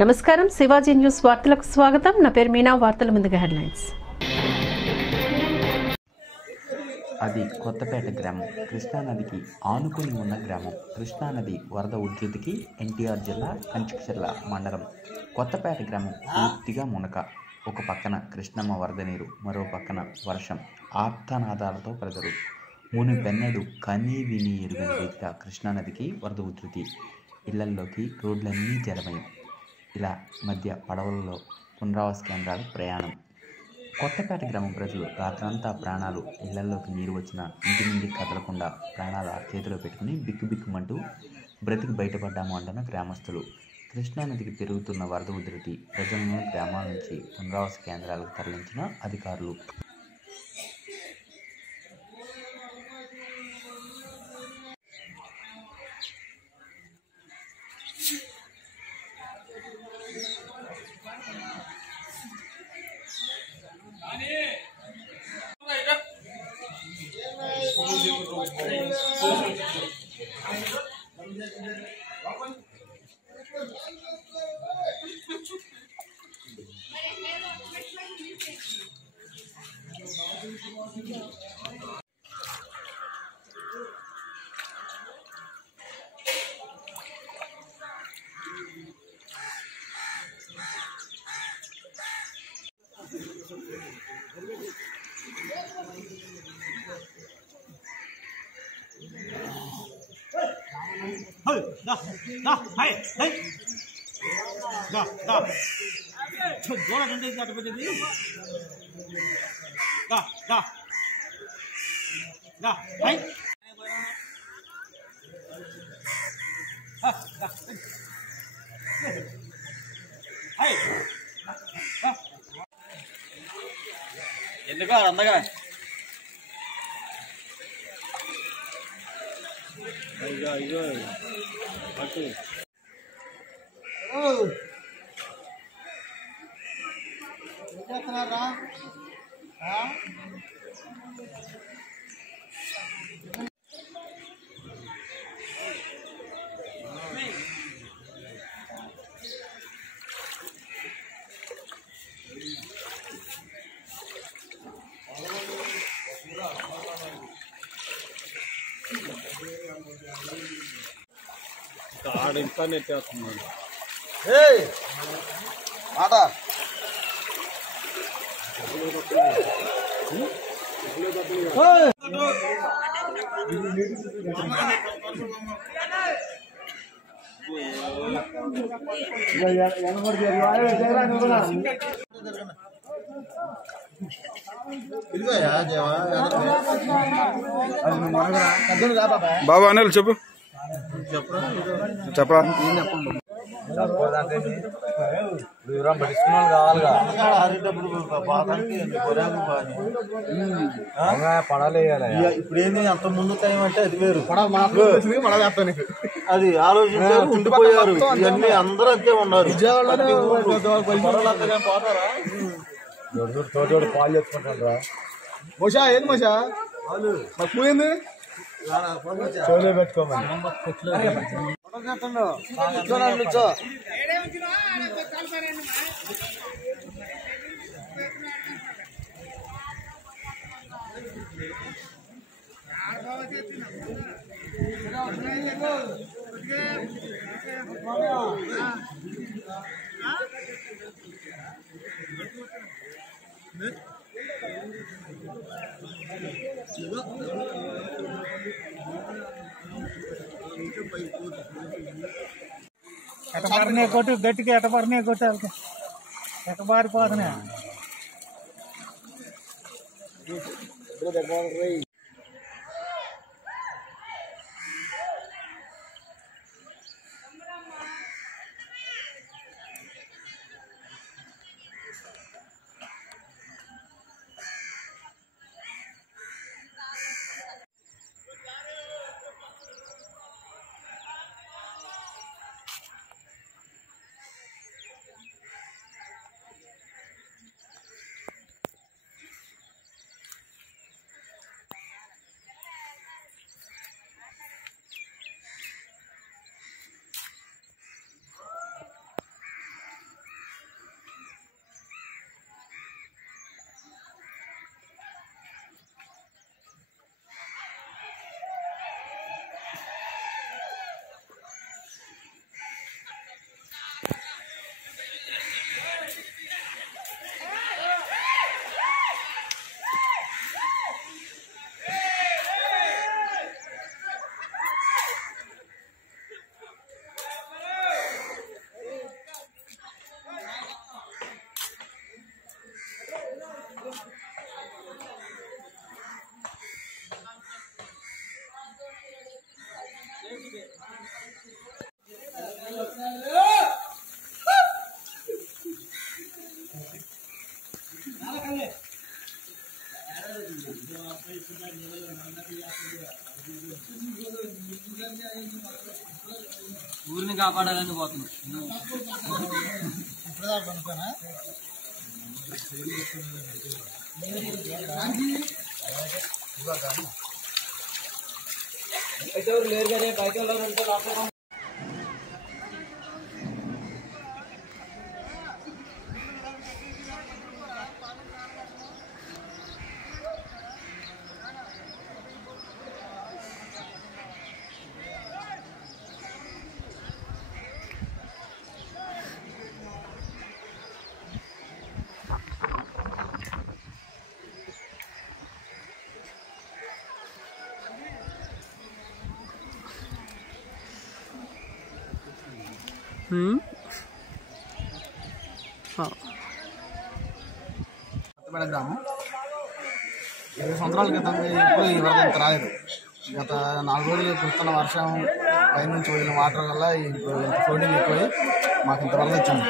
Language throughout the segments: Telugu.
నమస్కారం, శివాజీ న్యూస్ వార్తలకు స్వాగతం. నా పేరు మీనా. వార్తల ముందుగా హెడ్లైన్స్. అది కొత్తపేట గ్రామం. కృష్ణానదికి ఆనుకుని ఉన్న గ్రామం. కృష్ణానది వరద ఉధృతికి ఎన్టీఆర్ జిల్లా కంచికచర్ల మండలం కొత్తపేట గ్రామం పూర్తిగా మునక. ఒక పక్కన కృష్ణమ్మ వరద నీరు, మరో పక్కన వర్షం. ఆర్తనాదాలతో ప్రజలు మునుపెన్నడు కనీ విని ఎరుగని రీతిగా కృష్ణానదికి వరద ఉధృతి. ఇళ్లల్లోకి రోడ్లన్నీ జలమయం. ఇలా మధ్య పడవలలో పునరావాస కేంద్రాలకు ప్రయాణం. కొత్తపేట గ్రామం ప్రజలు రాత్రంతా ప్రాణాలు ఇళ్లల్లోకి నీరు వచ్చినా ఇంటి నుండి కదలకుండా ప్రాణాలు చేతిలో పెట్టుకుని బిక్కుబిక్కుమంటూ బ్రతికి బయటపడ్డాము అంటున్న గ్రామస్తులు. కృష్ణానదికి పెరుగుతున్న వరద ఉధృతి ప్రజలను గ్రామాల నుంచి పునరావాస కేంద్రాలకు తరలించిన అధికారులు. ఎందుకు అందగా అయ్యో అటు ఆడ ఇంటర్నెట్ వేస్తున్నాడు. మాట బాబు అనిల్ చెప్పు చెప్పరా. దూరం పట్టించుకున్న వాళ్ళు కావాలిగా పడాలేయాలి. ఇప్పుడు ఏంది అంత ముందు టైం అంటే అది వేరు. అది ఆలోచించారు, ఉండిపోయారు. ఇవన్నీ అందరూ అంతే ఉన్నారు. తోటోడు పాలు చెప్పుకుంటాడు రా. మోషా ఏంది మోషా పోయింది చోలే పెట్టుకోమని ఎటబారినే కొట్టు, గట్టిగా ఎటబారినే కొట్టు, ఎటబారిపోతున్నా. ఊరిని కాపాడాలని పోతున్నాం. అయితే ఎవరు లేరు కానీ బయట వెళ్ళారంటే లోపల కొత్తపేట గ్రామం 20 సంవత్సరాల క్రితం ఇప్పుడు ఈ వరద ఇంత రాలేదు. గత 4 రోజులు కురుస్తున్న వర్షం పైనుంచి వదిలిన వాటర్ వల్ల ఇప్పుడు ఇంత ఫ్లోటింగ్ ఎక్కువై మాకు ఇంత వరద వచ్చింది.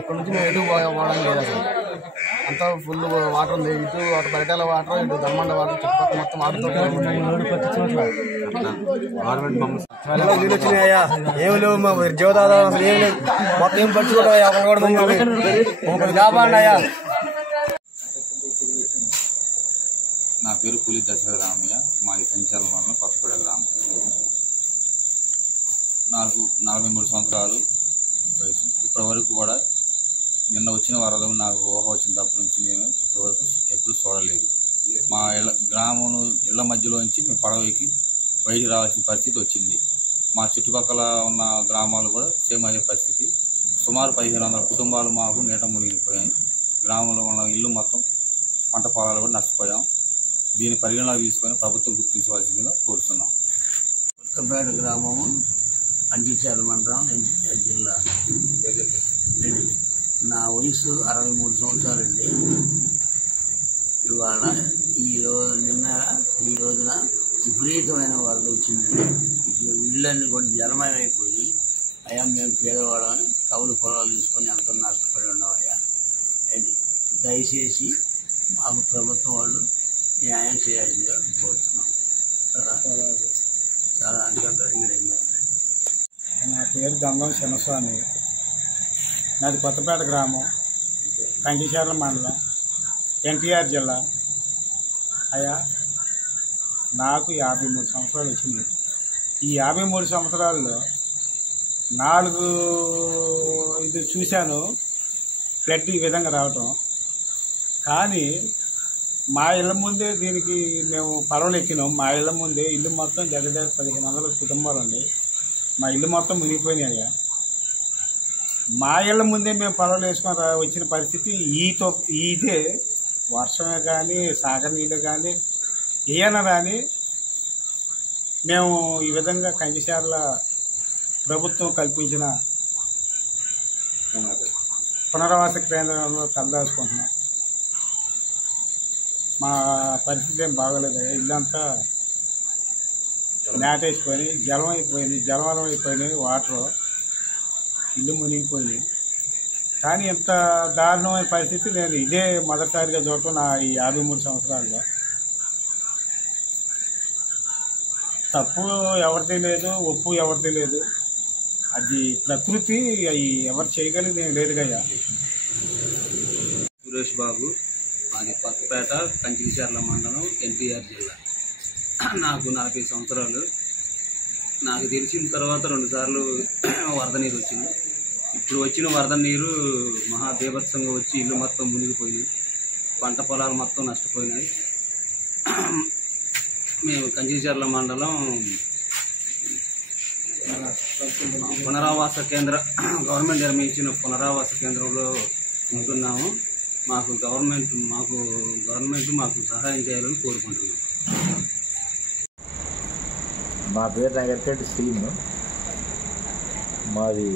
ఇక్కడ నుంచి మేము ఎటు పోవడం లేదు అసలు. అంతా ఫుల్ వాటర్ ఉంది. ఇటు అటు బయట వాటర్, ఇటు దమ్మండ వాటర్, చుట్టుపక్కల మొత్తం వాటర్తో నీళ్ళు వచ్చినాయా? ఏమి లేవు, మా జీవదాదాలు అసలు ఏం లేదు. మొత్తం ఏం పట్టుకుంటాయా? ఒకటి కాపాడినాయా? నా పేరు పులి దశరథరామయ్య. మాది పెంచాల మండలం కొత్తపేట గ్రామం. నాకు 43 సంవత్సరాలు వయసు. ఇప్పటి వరకు కూడా నిన్న వచ్చిన వరద నాకు ఊహ వచ్చినప్పటి నుంచి నేను ఇప్పటివరకు ఎప్పుడు చూడలేదు. మా గ్రామం ఇళ్ల మధ్యలోంచి మేము పడవకి బయటికి రావాల్సిన పరిస్థితి వచ్చింది. మా చుట్టుపక్కల ఉన్న గ్రామాలు కూడా సేమ్ అదే పరిస్థితి. సుమారు 1500 కుటుంబాలు మాకు నీట మునిగిపోయాయి. గ్రామంలో ఉన్న ఇల్లు మొత్తం, పంట పొలాలు కూడా నష్టపోయాం. దీని పరిగణలోకి తీసుకొని ప్రభుత్వం గుర్తించవలసిందిగా కోరుతున్నాం. కొత్తపేట గ్రామము, అంచిచాల మండలం, ఎన్టీఆర్ జిల్లా. నా వయసు 63 సంవత్సరాలండి. ఇవాళ ఈ రోజున విపరీతమైన వరద వచ్చిందండి. ఇళ్ళన్నీ కూడా జలమయమైపోయి, అయ్యా మేము పేదవాళ్ళని కౌలు పొలాలు తీసుకొని ఎంతో నష్టపడి ఉన్నాం. అయ్యా దయచేసి మాకు ప్రభుత్వం వాళ్ళు న్యాయం చేయాల్సిందిగా కోరుతున్నాం. చాలా అంకె. నా పేరు గంగం చిన్నస్వామి. నాది కొత్తపేట గ్రామం, కంకిచర్ల మండలం, ఎన్టీఆర్ జిల్లా. అయ్యా నాకు 53 సంవత్సరాలు వచ్చింది. ఈ 53 సంవత్సరాల్లో 4 ఇది చూశాను ఫ్లడ్ ఈ విధంగా రావటం. కానీ మా ఇళ్ళ ముందే దీనికి మేము పడవలు ఎక్కినాం. మా ఇళ్ళ ముందే ఇల్లు మొత్తం దగ్గర 1500 కుటుంబాలు ఉన్నాయి. మా ఇల్లు మొత్తం మునిగిపోయినాయి. మా ఇళ్ళ ముందే మేము పడవలు వేసుకొని వచ్చిన పరిస్థితి ఇదే. వర్షమే కానీ, సాగర్ నీళ్ళు కానీ, ఏమైనా కానీ మేము ఈ విధంగా కంకిచర్ల ప్రభుత్వం కల్పించిన పునరావాస కేంద్రంలో తలదాచుకుంటున్నాం. మా పరిస్థితి ఏం బాగోలేదు. ఇల్లంతా నాటేసిపోయి జలవలం అయిపోయినాయి. వాటర్ ఇల్లు మునిగిపోయినాయి. కానీ ఇంత దారుణమైన పరిస్థితి నేను ఇదే మొదటిసారిగా చూడటం నా ఈ 53 సంవత్సరాల్లో. తప్పు ఎవరిది లేదు, ఒప్పు ఎవరిది లేదు. అది ప్రకృతి, అవి ఎవరు చేయగలిగేది లేదు కదా. సురేష్ బాబు, మాది కొత్తపేట, కంచిచర్ల మండలం, ఎన్టీఆర్ జిల్లా. నాకు 40 సంవత్సరాలు. నాకు తెలిసిన తర్వాత 2 సార్లు వరద నీరు వచ్చింది. ఇప్పుడు వచ్చిన వరద నీరు మహాబీభత్సంగా వచ్చి ఇల్లు మొత్తం మునిగిపోయినాయి. పంట పొలాలు మొత్తం నష్టపోయినాయి. మేము కంచిచర్ల మండలం పునరావాస గవర్నమెంట్ నిర్మించిన పునరావాస కేంద్రంలో ఉంటున్నాము. గవర్నమెంట్ మాకు సహాయం చేయాలని కోరుకుంటున్నాం. నా పేరు నగరికెడ్డి శ్రీను. మాది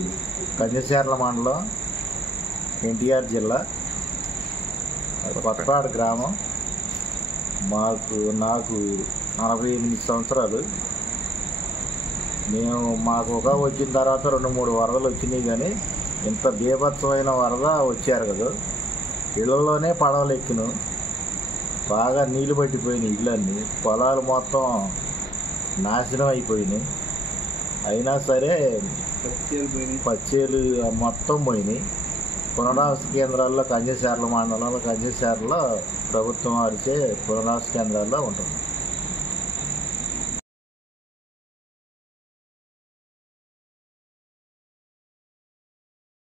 కంచిచర్ల మండలం, ఎన్టీఆర్ జిల్లా, కొత్తపేట గ్రామం. నాకు 48 సంవత్సరాలు. మాకు ఒక వచ్చిన తర్వాత 2-3 వరదలు వచ్చినాయి. కానీ ఇంత బీభత్సమైన వరద వచ్చారు కదా. ఇళ్లలోనే పడవలు ఎక్కినాం. బాగా నీళ్ళు పట్టిపోయినాయి ఇళ్ళన్నీ, పొలాలు మొత్తం నాశనం అయిపోయినాయి. అయినా సరే పచ్చేలు మొత్తం పోయినాయి. పునరావాస కేంద్రాల్లో కంజేశార్ల మండలంలో కంజేశార్లో ప్రభుత్వం వారిచే పునరావాస కేంద్రాల్లో ఉంటుంది.